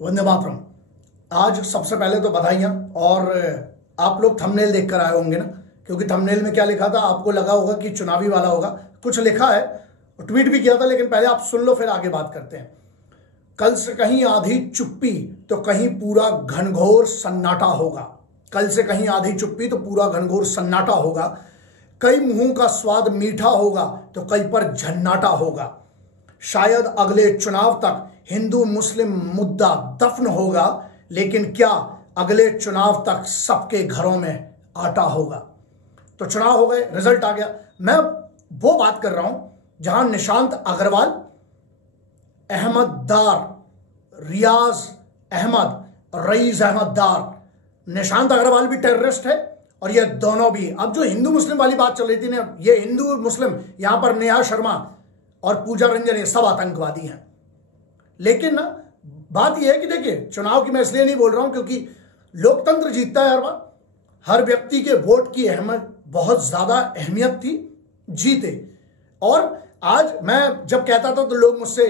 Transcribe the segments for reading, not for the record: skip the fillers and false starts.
वंदे मातरम। आज सबसे पहले तो बधाइयाँ। और आप लोग थंबनेल देखकर आए होंगे ना, क्योंकि थंबनेल में क्या लिखा था आपको लगा होगा कि चुनावी वाला होगा। कुछ लिखा है, ट्वीट भी किया था, लेकिन पहले आप सुन लो फिर आगे बात करते हैं। कल से कहीं आधी चुप्पी तो कहीं पूरा घनघोर सन्नाटा होगा। कल से कहीं आधी चुप्पी तो पूरा घनघोर सन्नाटा होगा। कई मुंहों का स्वाद मीठा होगा तो कई पर झन्नाटा होगा। शायद अगले चुनाव तक हिंदू मुस्लिम मुद्दा दफन होगा, लेकिन क्या अगले चुनाव तक सबके घरों में आटा होगा। तो चुनाव हो गए, रिजल्ट आ गया। मैं वो बात कर रहा हूं जहां निशांत अग्रवाल, अहमद दार, रियाज अहमद, रईस अहमद दार। निशांत अग्रवाल भी टेररिस्ट है और ये दोनों भी। अब जो हिंदू मुस्लिम वाली बात चल रही थी ना, ये हिंदू मुस्लिम, यहां पर नेहा शर्मा और पूजा रंजन, ये सब आतंकवादी हैं। लेकिन ना बात यह है कि देखिए, चुनाव की मैं इसलिए नहीं बोल रहा हूं क्योंकि लोकतंत्र जीतता है हर बार। हर व्यक्ति के वोट की अहमियत, बहुत ज्यादा अहमियत थी, जीते। और आज मैं जब कहता था तो लोग मुझसे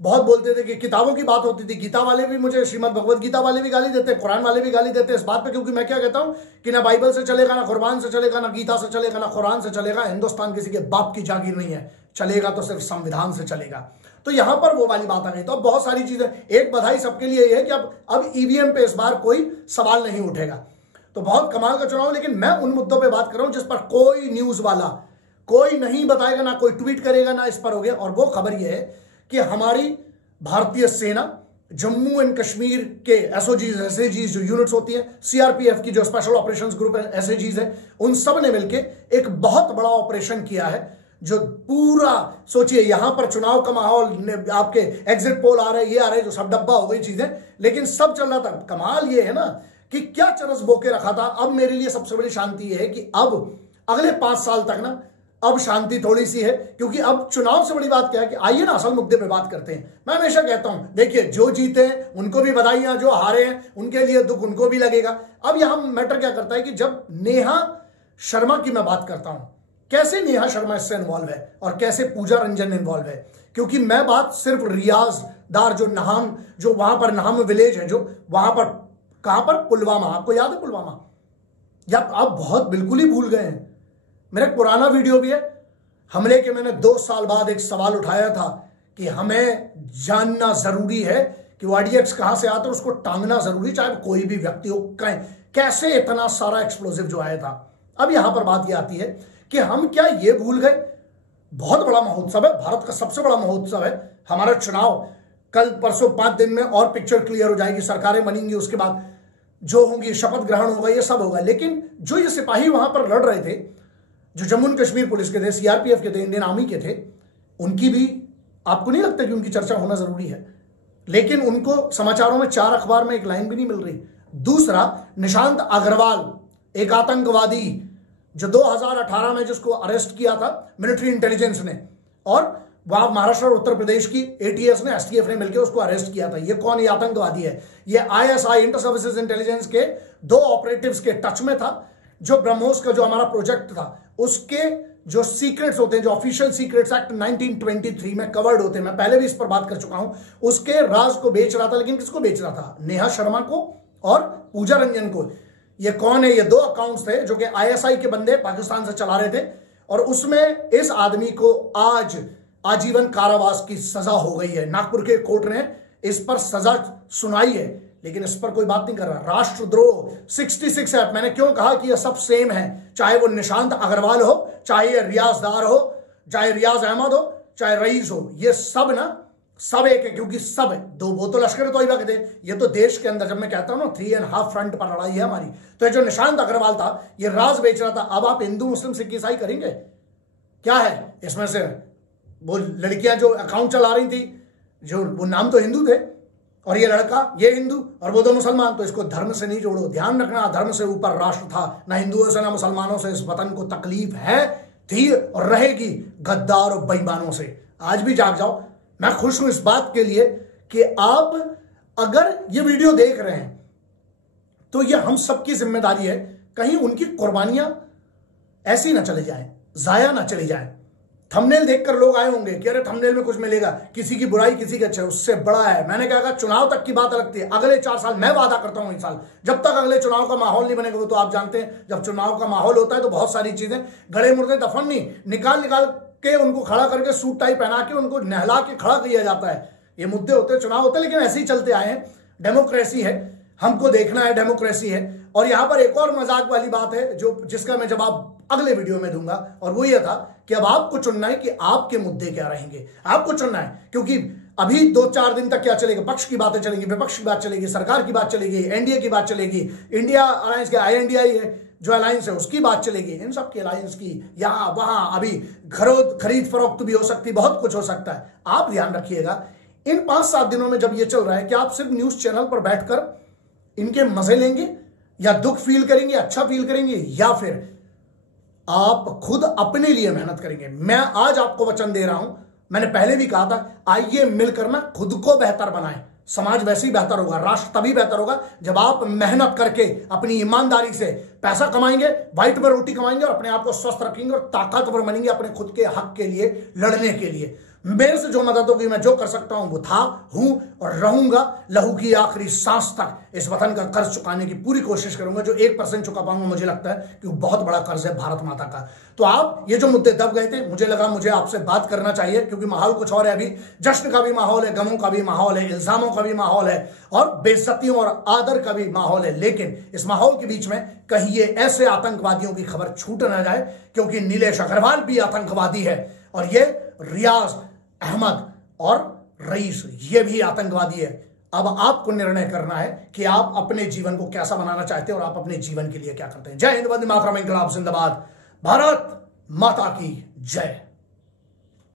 बहुत बोलते थे कि किताबों की बात होती थी। गीता वाले भी मुझे, श्रीमद् भगवद गीता वाले भी गाली देते, कुरान वाले भी गाली देते इस बात पे, क्योंकि मैं क्या कहता हूं कि ना बाइबल से चलेगा, ना कुरान से चलेगा, ना गीता से चलेगा, ना कुरान से चलेगा। हिंदुस्तान किसी के बाप की जागीर नहीं है, चलेगा तो सिर्फ संविधान से चलेगा। तो यहां पर वो वाली बात आ गई। तो अब बहुत सारी चीजें, एक बधाई सबके लिए यह है कि अब ईवीएम पे इस बार कोई सवाल नहीं उठेगा। तो बहुत कमाल का चुनाव। लेकिन मैं उन मुद्दों पे बात कर रहा हूं जिस पर कोई न्यूज वाला कोई नहीं बताएगा, ना कोई ट्वीट करेगा, ना इस पर हो गया। और वो खबर यह है कि हमारी भारतीय सेना, जम्मू एंड कश्मीर के एसओजीज जो यूनिट्स होती हैं, सीआरपीएफ की जो स्पेशल ऑपरेशंस ग्रुप है, एसएजीज है, उन सब ने मिलकर एक बहुत बड़ा ऑपरेशन किया है। जो पूरा सोचिए, यहां पर चुनाव का माहौल, आपके एग्जिट पोल आ रहे, ये आ रहे, जो सब डब्बा हो गई चीजें, लेकिन सब चल रहा था। कमाल ये है ना कि क्या चरस बोके रखा था। अब मेरे लिए सबसे बड़ी शांति ये है कि अब अगले 5 साल तक ना, अब शांति थोड़ी सी है, क्योंकि अब चुनाव से बड़ी बात क्या है कि आइए ना असल मुद्दे पे बात करते हैं। मैं हमेशा कहता हूं, देखिए, जो जीते हैं उनको भी बधाइयां, जो हारे हैं उनके लिए दुख उनको भी लगेगा। अब यहां मैटर क्या करता है कि जब नेहा शर्मा की मैं बात करता हूं, कैसे नेहा शर्मा इससे इन्वॉल्व है और कैसे पूजा रंजन इन्वॉल्व है, क्योंकि मैं बात सिर्फ रियाज दार, जो नाहम, जो वहां पर नाहम विलेज है, जो वहां पर, कहां पर, पुलवामा, आपको याद है पुलवामा, या आप बहुत बिल्कुल ही भूल गए हैं। मेरा एक पुराना वीडियो भी है हमले के, मैंने 2 साल बाद एक सवाल उठाया था कि हमें जानना जरूरी है कि वो आरडीएक्स कहां से आता है, उसको टांगना जरूरी, चाहे कोई भी व्यक्ति हो। कैसे इतना सारा एक्सप्लोजिव जो आया था। अब यहां पर बात यह आती है कि हम क्या ये भूल गए, बहुत बड़ा महोत्सव है, भारत का सबसे बड़ा महोत्सव है हमारा चुनाव। कल परसों 5 दिन में और पिक्चर क्लियर हो जाएगी, सरकारें बनेंगी, उसके बाद जो होंगी, शपथ ग्रहण होगा, ये सब होगा। लेकिन जो ये सिपाही वहां पर लड़ रहे थे, जो जम्मू एंड कश्मीर पुलिस के थे, सीआरपीएफ के थे, इंडियन आर्मी के थे, उनकी भी आपको नहीं लगता कि उनकी चर्चा होना जरूरी है? लेकिन उनको समाचारों में 4 अखबार में एक लाइन भी नहीं मिल रही। दूसरा, निशांत अग्रवाल, एक आतंकवादी जो 2018 में जिसको अरेस्ट किया था मिलिट्री इंटेलिजेंस ने, और वहां महाराष्ट्र और उत्तर प्रदेश की एटीएस ने, एसटीएफ ने मिलकर उसको अरेस्ट किया था। ये कौन? ये आतंकवादी है। ये आईएसआई, इंटर सर्विसेज इंटेलिजेंस के 2 ऑपरेटिव्स के टच में था। जो ब्रह्मोस का जो हमारा प्रोजेक्ट था, उसके जो सीक्रेट्स होते हैं, जो ऑफिशियल सीक्रेट्स एक्ट 1923 में कवर्ड होते हैं, मैं पहले भी इस पर बात कर चुका हूं, उसके राज को बेच रहा था। लेकिन किसको बेच रहा था? नेहा शर्मा को और पूजा रंजन को। ये कौन है? ये 2 अकाउंट्स थे जो कि आईएसआई के बंदे पाकिस्तान से चला रहे थे, और उसमें इस आदमी को आज आजीवन कारावास की सजा हो गई है। नागपुर के कोर्ट ने इस पर सजा सुनाई है, लेकिन इस पर कोई बात नहीं कर रहा। राष्ट्रद्रोह 66 है। मैंने क्यों कहा कि ये सब सेम है, चाहे वो निशांत अग्रवाल हो, चाहे ये रियाज दार हो, चाहे रियाज अहमद हो, चाहे रईस हो, ये सब ना, सब एक है, क्योंकि सब है। वो तो लश्कर तोयबा के थे, ये तो देश के अंदर, जब मैं कहता हूं ना 3.5 फ्रंट पर लड़ाई है हमारी। तो ये जो निशांत अग्रवाल था, ये राज बेच रहा था। अब आप हिंदू मुस्लिम सिख ईसाई करेंगे क्या है इसमें से? वो लड़कियां जो अकाउंट चला रही थी, जो वो नाम तो हिंदू थे, और ये लड़का, ये हिंदू और वो तो मुसलमान, तो इसको धर्म से नहीं जोड़ो। ध्यान रखना, धर्म से ऊपर राष्ट्र था। ना हिंदुओं से ना मुसलमानों से इस वतन को तकलीफ है, थी और रहेगी गद्दार और बेईमानों से। आज भी जाग जाओ। मैं खुश हूं इस बात के लिए कि आप अगर ये वीडियो देख रहे हैं तो ये हम सबकी जिम्मेदारी है, कहीं उनकी कुर्बानियां ऐसी ना चले जाएं, जाया ना चली जाएं। थंबनेल देखकर लोग आए होंगे कि अरे थंबनेल में कुछ मिलेगा, किसी की बुराई किसी के अच्छे, उससे बड़ा है। मैंने क्या कहा, चुनाव तक की बात अलग थी, अगले 4 साल मैं वादा करता हूं, इस साल जब तक अगले चुनाव का माहौल नहीं बनेगा, वो तो आप जानते हैं जब चुनाव का माहौल होता है तो बहुत सारी चीजें गड़े मुर्दे दफन नहीं, निकाल के उनको खड़ा करके सूट टाई पहना के उनको नहला के खड़ा किया जाता है। ये मुद्दे होते हैं, चुनाव होते हैं, लेकिन ऐसे ही चलते आए हैं। डेमोक्रेसी है, हमको देखना है, डेमोक्रेसी है। और यहां पर एक और मजाक वाली बात है जिसका मैं जवाब अगले वीडियो में दूंगा, और वो ये था कि अब आपको चुनना है कि आपके मुद्दे क्या रहेंगे, आपको चुनना है। क्योंकि अभी 2-4 दिन तक क्या चलेगा, पक्ष की बातें चलेंगी, विपक्ष की बात चलेगी, सरकार की बात चलेगी, एनडीए की बात चलेगी, इंडिया अलायंस के INDI है जो अलायंस है उसकी बात चलेगी, इन सब की अलायंस की, यहां वहां अभी खरीद फरोख्त भी हो सकती, बहुत कुछ हो सकता है। आप ध्यान रखिएगा इन 5-7 दिनों में जब ये चल रहा है कि आप सिर्फ न्यूज चैनल पर बैठकर इनके मजे लेंगे या दुख फील करेंगे, अच्छा फील करेंगे, या फिर आप खुद अपने लिए मेहनत करेंगे। मैं आज आपको वचन दे रहा हूं, मैंने पहले भी कहा था, आइए मिलकर ना खुद को बेहतर बनाएं। समाज वैसे ही बेहतर होगा, राष्ट्र तभी बेहतर होगा जब आप मेहनत करके अपनी ईमानदारी से पैसा कमाएंगे, वाइट में रोटी कमाएंगे और अपने आप को स्वस्थ रखेंगे और ताकतवर बनेंगे अपने खुद के हक के लिए लड़ने के लिए। मेरे से जो मदद होगी, मैं जो कर सकता हूं वो था, हूं और रहूंगा। लहू की आखिरी सांस तक इस वतन का कर्ज चुकाने की पूरी कोशिश करूंगा। जो 1% चुका पाऊंगा, मुझे लगता है कि वो बहुत बड़ा कर्ज है भारत माता का। तो आप ये जो मुद्दे दब गए थे, मुझे लगा मुझे आपसे बात करना चाहिए, क्योंकि माहौल कुछ और है। अभी जश्न का भी माहौल है, गमों का भी माहौल है, इल्जामों का भी माहौल है और बेइज्जतियों और आदर का भी माहौल है। लेकिन इस माहौल के बीच में कहीं ये ऐसे आतंकवादियों की खबर छूट ना जाए, क्योंकि नीलेश अग्रवाल भी आतंकवादी है और ये रियाज अहमद और रईस ये भी आतंकवादी है। अब आपको निर्णय करना है कि आप अपने जीवन को कैसा बनाना चाहते हैं और आप अपने जीवन के लिए क्या करते हैं। जय हिंद, वंदे मातरम, इंकलाब जिंदाबाद, भारत माता की जय।